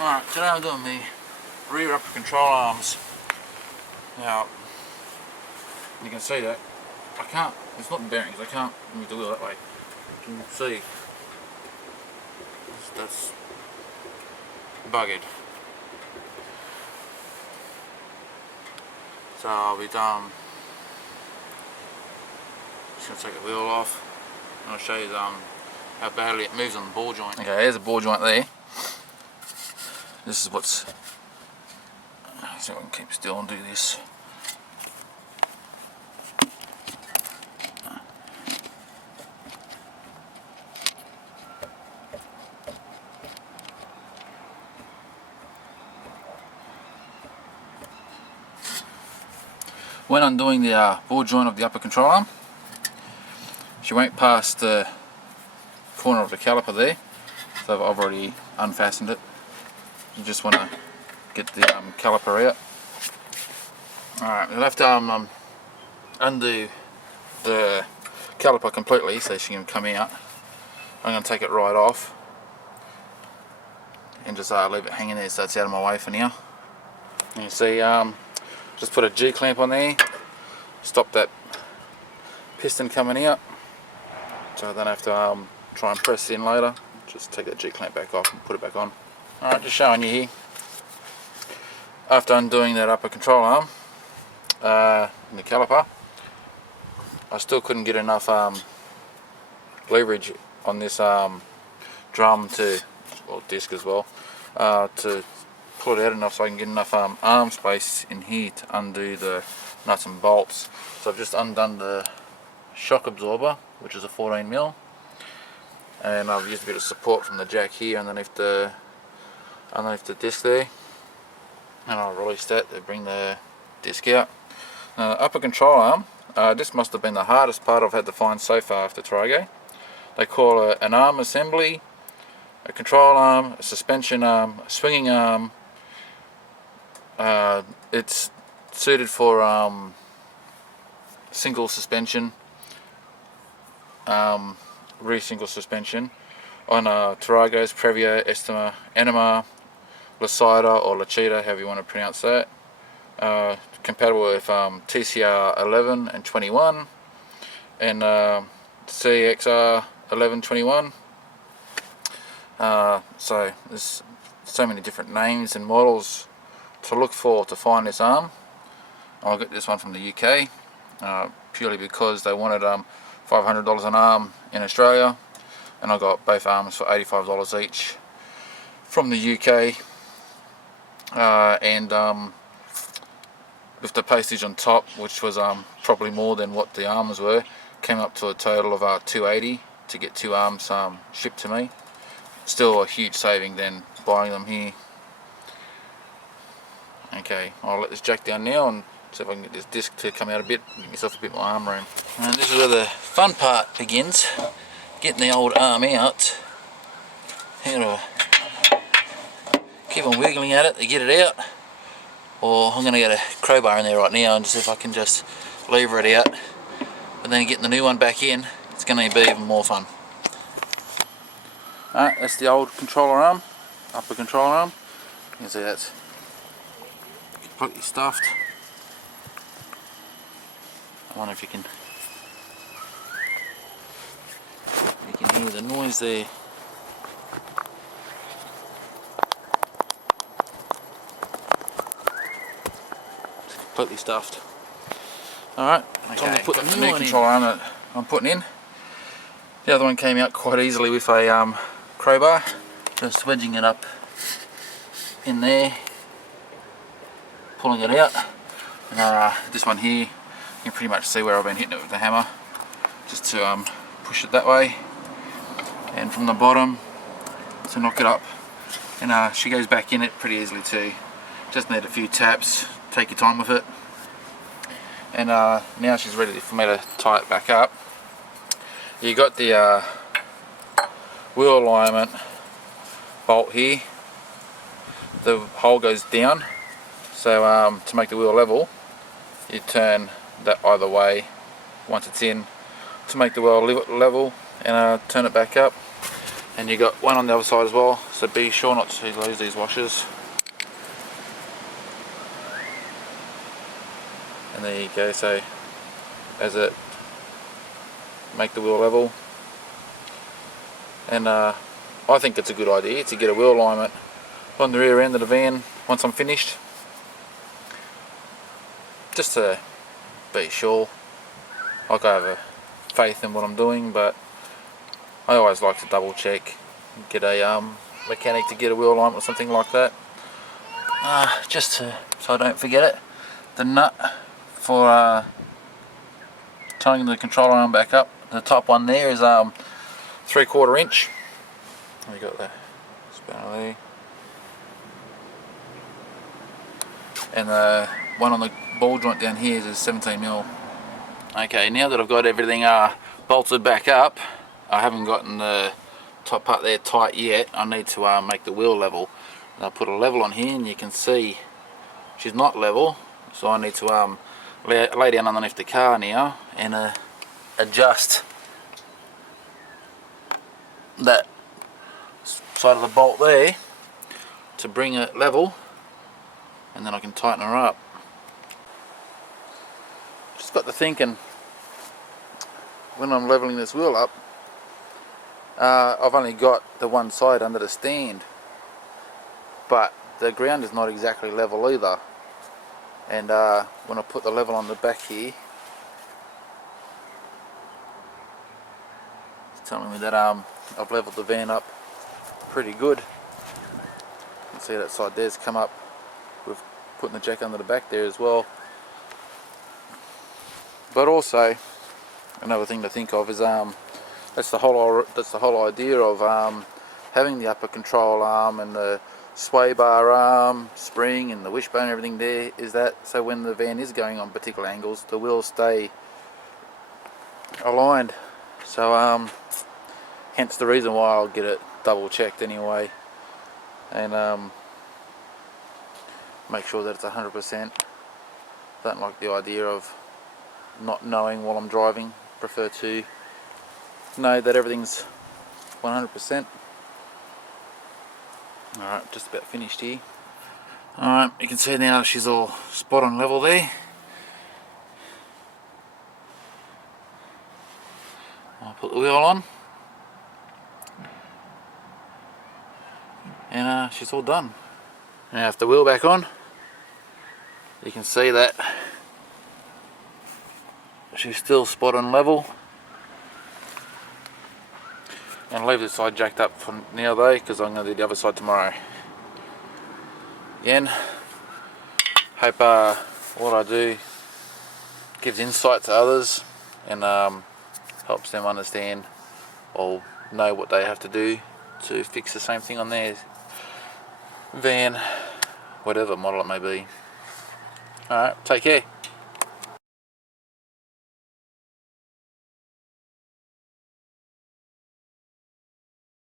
Alright, today I'm doing the rear upper control arms. Now, you can see that I can't, it's not bearings, I can't move the wheel that way. You can see that's buggered. So I'll be just going to take the wheel off and I'll show you how badly it moves on the ball joint. Okay, there's a ball joint there. This is what's, so I can keep still and do this. When undoing the ball joint of the upper control arm, she won't pass the corner of the caliper there, so I've already unfastened it. You just want to get the caliper out. Alright, we'll have to undo the caliper completely so she can come out. I'm going to take it right off and just leave it hanging there so it's out of my way for now. And you see, just put a G-clamp on there, stop that piston coming out, so I don't have to try and press it in later. Just take that G-clamp back off and put it back on. Alright, just showing you here, after undoing that upper control arm in the caliper, I still couldn't get enough leverage on this drum to, well, disc as well, to pull it out enough so I can get enough arm space in here to undo the nuts and bolts. So I've just undone the shock absorber, which is a 14mm, and I've used a bit of support from the jack here underneath the disc there, and I'll release that to bring the disc out. Now the upper control arm, this must have been the hardest part I've had to find so far after Tarago. They call it an arm assembly, a control arm, a suspension arm, a swinging arm. It's suited for single suspension, rear single suspension on Tarago's Previa Estima, Emina, Lucida or Lucida, however you want to pronounce that. Compatible with TCR 11 and 21 and CXR 11, 21. So there's so many different names and models to look for to find this arm. I got this one from the UK purely because they wanted $500 an arm in Australia, and I got both arms for $85 each from the UK, and with the postage on top, which was probably more than what the arms were, came up to a total of $280 to get two arms shipped to me. Still a huge saving than buying them here. Okay, I'll let this jack down now and see if I can get this disc to come out a bit and get myself a bit more arm room. And this is where the fun part begins, getting the old arm out. Keep on wiggling at it to get it out, or I'm going to get a crowbar in there right now and see if I can just lever it out, but then getting the new one back in, it's going to be even more fun. Alright, that's the old controller arm, upper controller arm. You can see that's completely stuffed. I wonder if you can hear the noise there. It's completely stuffed. Alright, time to put the new controller arm that I'm putting in. The other one came out quite easily with a crowbar, just wedging it up in there, pulling it out. And this one here, you can pretty much see where I've been hitting it with the hammer, just to push it that way, and from the bottom to knock it up. And she goes back in it pretty easily too. Just need a few taps, take your time with it. And now she's ready for me to tie it back up. You got the wheel alignment bolt here. The hole goes down, so to make the wheel level, you turn that either way once it's in to make the wheel level, and turn it back up. and you got one on the other side as well, so be sure not to lose these washers. And there you go, so as it make the wheel level. And I think it's a good idea to get a wheel alignment on the rear end of the van once I'm finished, just to be sure. Like, I have a faith in what I'm doing, but I always like to double check, get a mechanic to get a wheel alignment or something like that, just so I don't forget it. The nut for tying the controller arm back up, the top one there is 3/4 inch. We got the spanner there, and the one on the ball joint down here is 17mm. Okay, now that I've got everything bolted back up, I haven't gotten the top part there tight yet. I need to make the wheel level. And I'll put a level on here, and you can see she's not level, so I need to lay down underneath the car now and adjust that side of the bolt there to bring it level, and then I can tighten her up. Just got to thinking, when I'm leveling this wheel up, I've only got the one side under the stand, but the ground is not exactly level either. And when I put the level on the back here, it's telling me that I've leveled the van up pretty good. You can see that side there's come up with putting the jack under the back there as well. But also, another thing to think of is that's the whole idea of having the upper control arm and the sway bar arm, spring, and the wishbone and everything there, is that so when the van is going on particular angles, the wheels stay aligned. So hence the reason why I'll get it double checked anyway, and make sure that it's 100%. Don't like the idea of not knowing while I'm driving. Prefer to know that everything's 100%. Alright, just about finished here. Alright, you can see now she's all spot on level there. I'll put the wheel on, and she's all done. Now with the wheel back on, you can see that she's still spot on level. And leave this side jacked up for now though, because I'm going to do the other side tomorrow. Again, hope what I do gives insight to others and helps them understand or know what they have to do to fix the same thing on their van, whatever model it may be. Alright, take care.